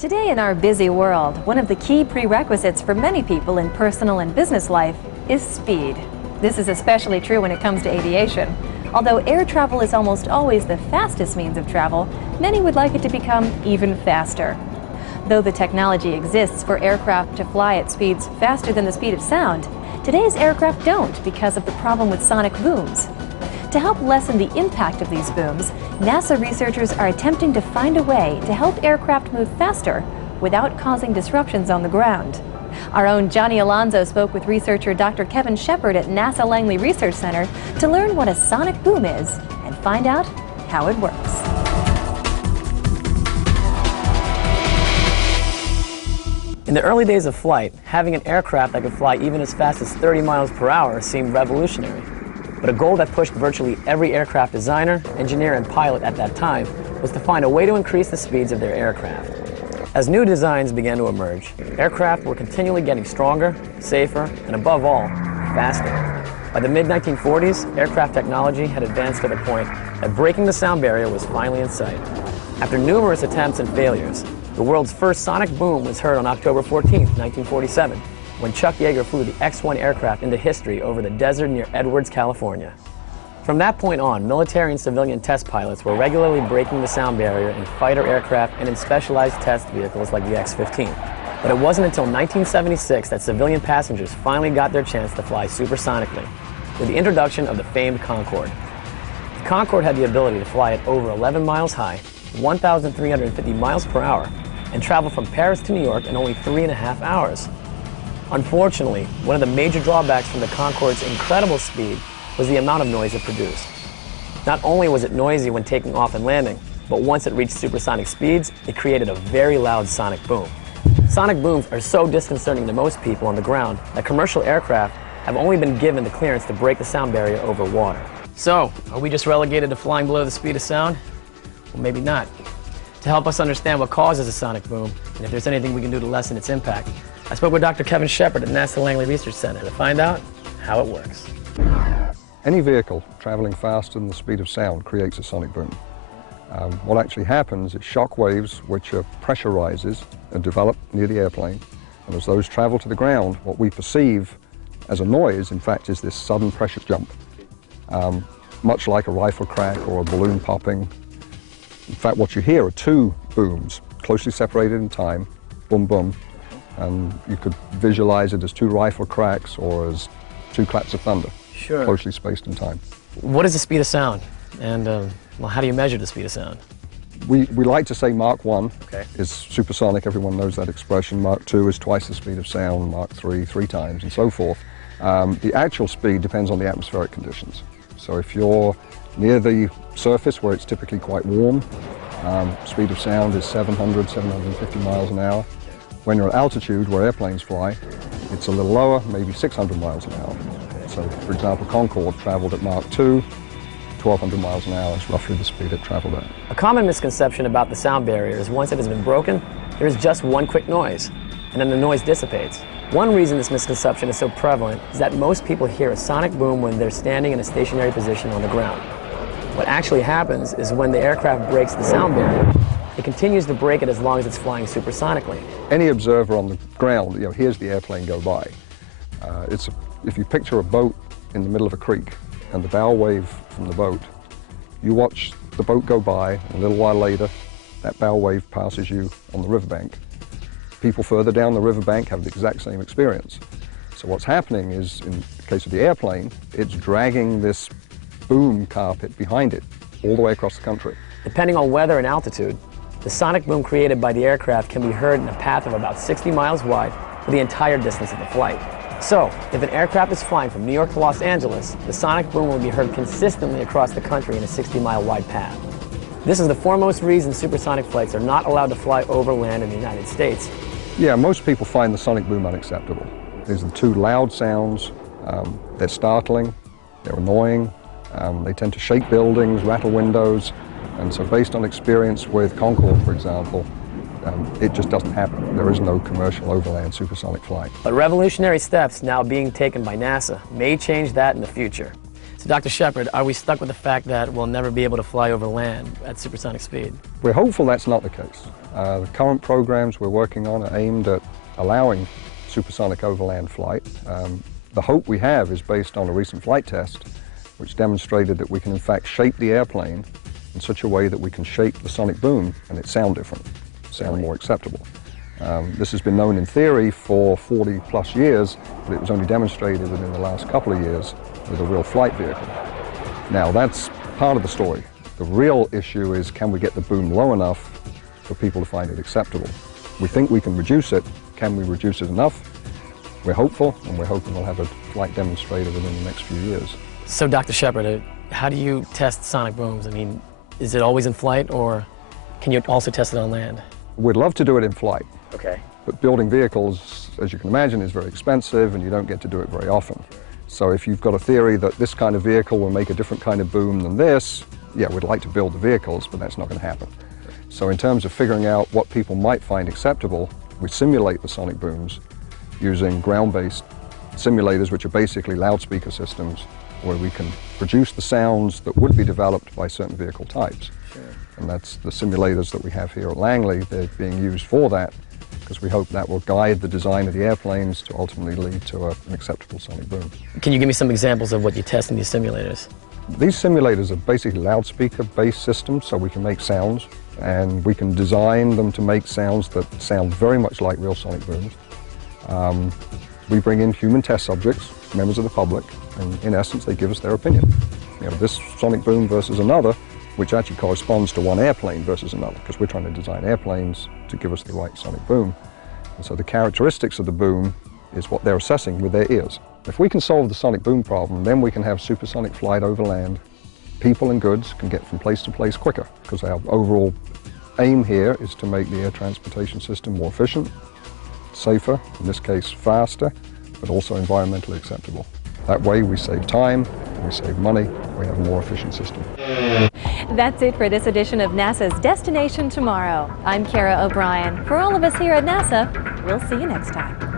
Today in our busy world, one of the key prerequisites for many people in personal and business life is speed. This is especially true when it comes to aviation. Although air travel is almost always the fastest means of travel, many would like it to become even faster. Though the technology exists for aircraft to fly at speeds faster than the speed of sound, today's aircraft don't because of the problem with sonic booms. To help lessen the impact of these booms, NASA researchers are attempting to find a way to help aircraft move faster without causing disruptions on the ground. Our own Johnny Alonso spoke with researcher Dr. Kevin Shepard at NASA Langley Research Center to learn what a sonic boom is and find out how it works. In the early days of flight, having an aircraft that could fly even as fast as 30 miles per hour seemed revolutionary. But a goal that pushed virtually every aircraft designer, engineer, and pilot at that time was to find a way to increase the speeds of their aircraft. As new designs began to emerge, aircraft were continually getting stronger, safer, and above all, faster. By the mid-1940s, aircraft technology had advanced to the point that breaking the sound barrier was finally in sight. After numerous attempts and failures, the world's first sonic boom was heard on October 14, 1947, when Chuck Yeager flew the X-1 aircraft into history over the desert near Edwards, California. From that point on, military and civilian test pilots were regularly breaking the sound barrier in fighter aircraft and in specialized test vehicles like the X-15. But it wasn't until 1976 that civilian passengers finally got their chance to fly supersonically, with the introduction of the famed Concorde. The Concorde had the ability to fly at over 11 miles high, 1,350 miles per hour, and travel from Paris to New York in only 3.5 hours. Unfortunately, one of the major drawbacks from the Concorde's incredible speed was the amount of noise it produced. Not only was it noisy when taking off and landing, but once it reached supersonic speeds, it created a very loud sonic boom. Sonic booms are so disconcerting to most people on the ground that commercial aircraft have only been given the clearance to break the sound barrier over water. So, are we just relegated to flying below the speed of sound? Well, maybe not. To help us understand what causes a sonic boom, and if there's anything we can do to lessen its impact, I spoke with Dr. Kevin Shepard at NASA Langley Research Center to find out how it works. Any vehicle traveling faster than the speed of sound creates a sonic boom. What actually happens is shock waves, which are pressure rises, are developed near the airplane, and as those travel to the ground, what we perceive as a noise, in fact, is this sudden pressure jump, much like a rifle crack or a balloon popping. In fact, what you hear are two booms, closely separated in time, boom, boom, and you could visualize it as two rifle cracks or as two claps of thunder, Sure. Closely spaced in time. What is the speed of sound? And well, how do you measure the speed of sound? We like to say Mach 1 Okay. is supersonic, everyone knows that expression. Mach 2 is twice the speed of sound, Mach 3, 3 times, and so forth. The actual speed depends on the atmospheric conditions. So if you're near the surface where it's typically quite warm, speed of sound is 700, 750 miles an hour. When you're at altitude, where airplanes fly, it's a little lower, maybe 600 miles an hour. So, for example, Concorde traveled at Mach 2, 1,200 miles an hour is roughly the speed it traveled at. A common misconception about the sound barrier is once it has been broken, there is just one quick noise, and then the noise dissipates. One reason this misconception is so prevalent is that most people hear a sonic boom when they're standing in a stationary position on the ground. What actually happens is when the aircraft breaks the sound barrier, it continues to break it as long as it's flying supersonically. Any observer on the ground, hears the airplane go by. If you picture a boat in the middle of a creek and the bow wave from the boat, you watch the boat go by, and a little while later, that bow wave passes you on the riverbank. People further down the riverbank have the exact same experience. So what's happening is, in the case of the airplane, it's dragging this boom carpet behind it all the way across the country. Depending on weather and altitude, the sonic boom created by the aircraft can be heard in a path of about 60 miles wide for the entire distance of the flight. So, if an aircraft is flying from New York to Los Angeles, the sonic boom will be heard consistently across the country in a 60-mile wide path. This is the foremost reason supersonic flights are not allowed to fly over land in the United States. Yeah, most people find the sonic boom unacceptable. These are two loud sounds. They're startling, they're annoying, they tend to shake buildings, rattle windows, and so based on experience with Concorde, for example, it just doesn't happen. There is no commercial overland supersonic flight. But revolutionary steps now being taken by NASA may change that in the future. So, Dr. Shepard, are we stuck with the fact that we'll never be able to fly over land at supersonic speed? We're hopeful that's not the case. The current programs we're working on are aimed at allowing supersonic overland flight. The hope we have is based on a recent flight test which demonstrated that we can in fact shape the airplane in such a way that we can shape the sonic boom and it sound different, sound more acceptable. This has been known in theory for 40 plus years, but it was only demonstrated within the last couple of years with a real flight vehicle. Now that's part of the story. The real issue is, can we get the boom low enough for people to find it acceptable? We think we can reduce it. Can we reduce it enough? We're hopeful, and we're hoping we'll have a flight demonstrator within the next few years. So, Dr. Shepard, how do you test sonic booms? I mean, is it always in flight, or can you also test it on land? We'd love to do it in flight. Okay. But building vehicles, as you can imagine, is very expensive, and you don't get to do it very often. So if you've got a theory that this kind of vehicle will make a different kind of boom than this, yeah, we'd like to build the vehicles, but that's not going to happen. So in terms of figuring out what people might find acceptable, we simulate the sonic booms using ground-based simulators, which are basically loudspeaker systems, where we can produce the sounds that would be developed by certain vehicle types. Sure. And that's the simulators that we have here at Langley. They're being used for that, because we hope that will guide the design of the airplanes to ultimately lead to an acceptable sonic boom. Can you give me some examples of what you test in these simulators? These simulators are basically loudspeaker-based systems, so we can make sounds, and we can design them to make sounds that sound very much like real sonic booms. We bring in human test subjects, members of the public, and in essence they give us their opinion. You know, this sonic boom versus another, which actually corresponds to one airplane versus another, because we're trying to design airplanes to give us the right sonic boom. And so the characteristics of the boom is what they're assessing with their ears. If we can solve the sonic boom problem, then we can have supersonic flight over land. People and goods can get from place to place quicker, because our overall aim here is to make the air transportation system more efficient, safer, in this case faster, but also environmentally acceptable. That way we save time, we save money, we have a more efficient system. That's it for this edition of NASA's Destination Tomorrow. I'm Kara O'Brien. For all of us here at NASA, we'll see you next time.